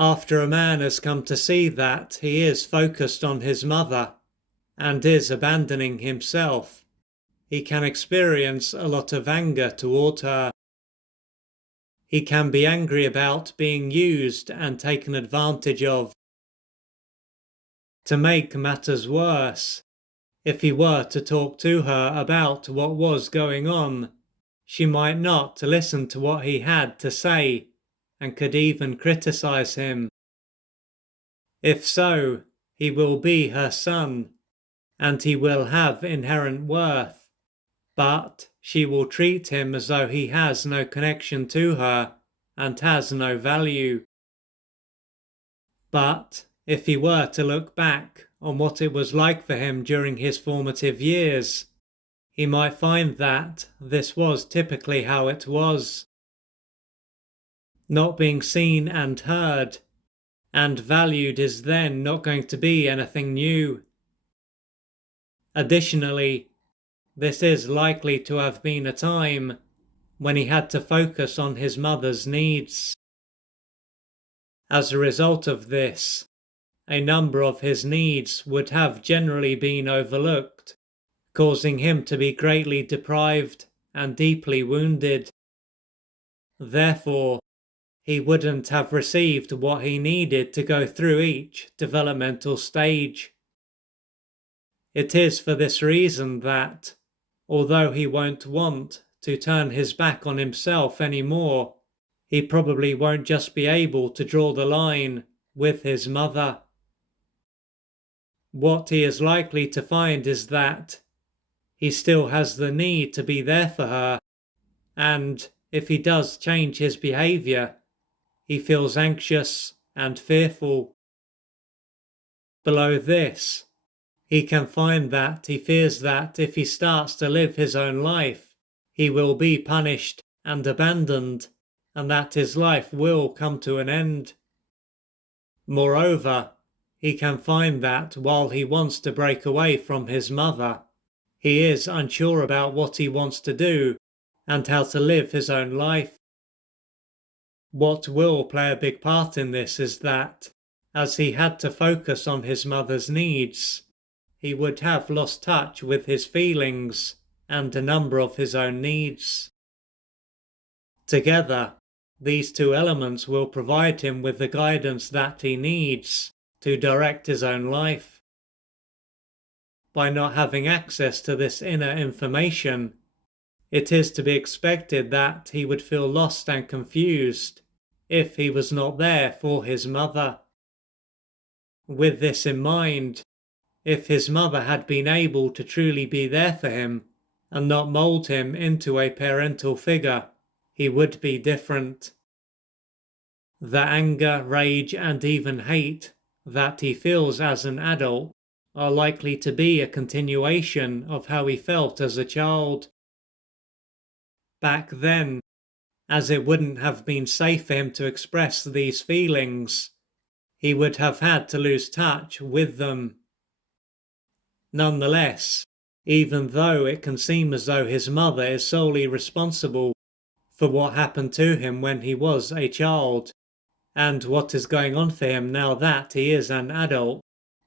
After a man has come to see that he is focused on his mother and is abandoning himself, he can experience a lot of anger toward her. He can be angry about being used and taken advantage of. To make matters worse, if he were to talk to her about what was going on, she might not listen to what he had to say and could even criticize him. If so, he will be her son, and he will have inherent worth, but she will treat him as though he has no connection to her and has no value. But if he were to look back on what it was like for him during his formative years, he might find that this was typically how it was. Not being seen and heard and valued is then not going to be anything new. Additionally, this is likely to have been a time when he had to focus on his mother's needs. As a result of this, a number of his needs would have generally been overlooked, causing him to be greatly deprived and deeply wounded. Therefore, he wouldn't have received what he needed to go through each developmental stage. It is for this reason that, although he won't want to turn his back on himself anymore, he probably won't just be able to draw the line with his mother. What he is likely to find is that he still has the need to be there for her, and if he does change his behavior, he feels anxious and fearful. Below this, he can find that he fears that if he starts to live his own life, he will be punished and abandoned, and that his life will come to an end. Moreover, he can find that while he wants to break away from his mother, he is unsure about what he wants to do and how to live his own life. What will play a big part in this is that, as he had to focus on his mother's needs, he would have lost touch with his feelings and a number of his own needs. Together, these two elements will provide him with the guidance that he needs to direct his own life. By not having access to this inner information, it is to be expected that he would feel lost and confused if he was not there for his mother. With this in mind, if his mother had been able to truly be there for him and not mold him into a parental figure, he would be different. The anger, rage, and even hate that he feels as an adult are likely to be a continuation of how he felt as a child. Back then, as it wouldn't have been safe for him to express these feelings, he would have had to lose touch with them. Nonetheless, even though it can seem as though his mother is solely responsible for what happened to him when he was a child, and what is going on for him now that he is an adult,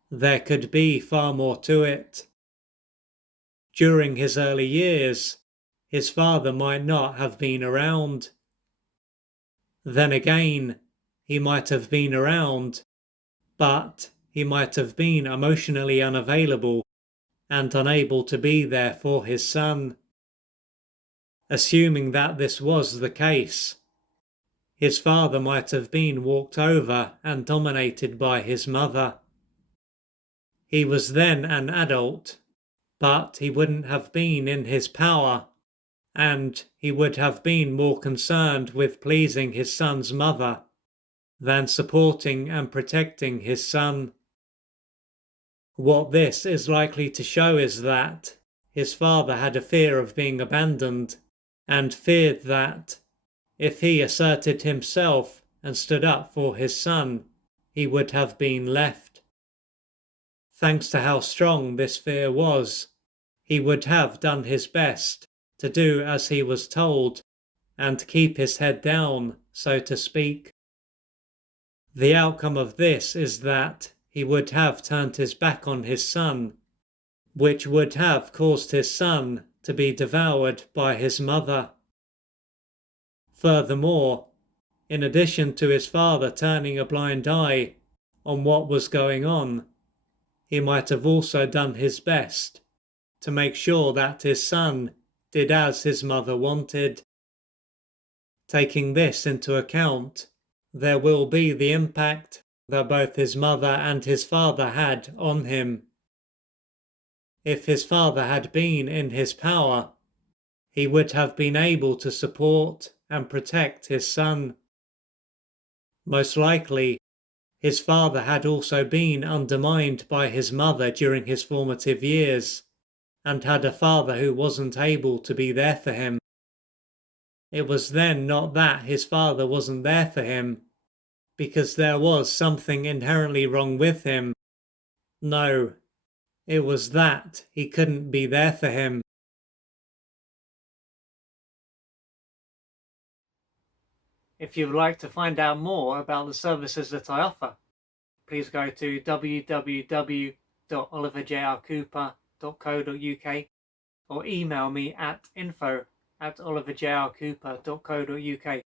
there could be far more to it. During his early years, his father might not have been around. Then again, he might have been around, but he might have been emotionally unavailable and unable to be there for his son. Assuming that this was the case, his father might have been walked over and dominated by his mother. He was then an adult, but he wouldn't have been in his power, and he would have been more concerned with pleasing his son's mother than supporting and protecting his son. What this is likely to show is that his father had a fear of being abandoned and feared that if he asserted himself and stood up for his son, he would have been left. Thanks to how strong this fear was, he would have done his best to do as he was told and keep his head down, so to speak. The outcome of this is that he would have turned his back on his son, which would have caused his son to be devoured by his mother. Furthermore, in addition to his father turning a blind eye on what was going on, he might have also done his best to make sure that his son did as his mother wanted. Taking this into account, there will be the impact that both his mother and his father had on him. If his father had been in his power, he would have been able to support and protect his son. Most likely, his father had also been undermined by his mother during his formative years, and had a father who wasn't able to be there for him. It was then not that his father wasn't there for him, because there was something inherently wrong with him. No, it was that he couldn't be there for him. If you would like to find out more about the services that I offer, please go to www.oliverjrcooper.co.uk or email me at info@oliverjrcooper.co.uk,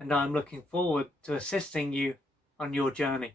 and I'm looking forward to assisting you on your journey.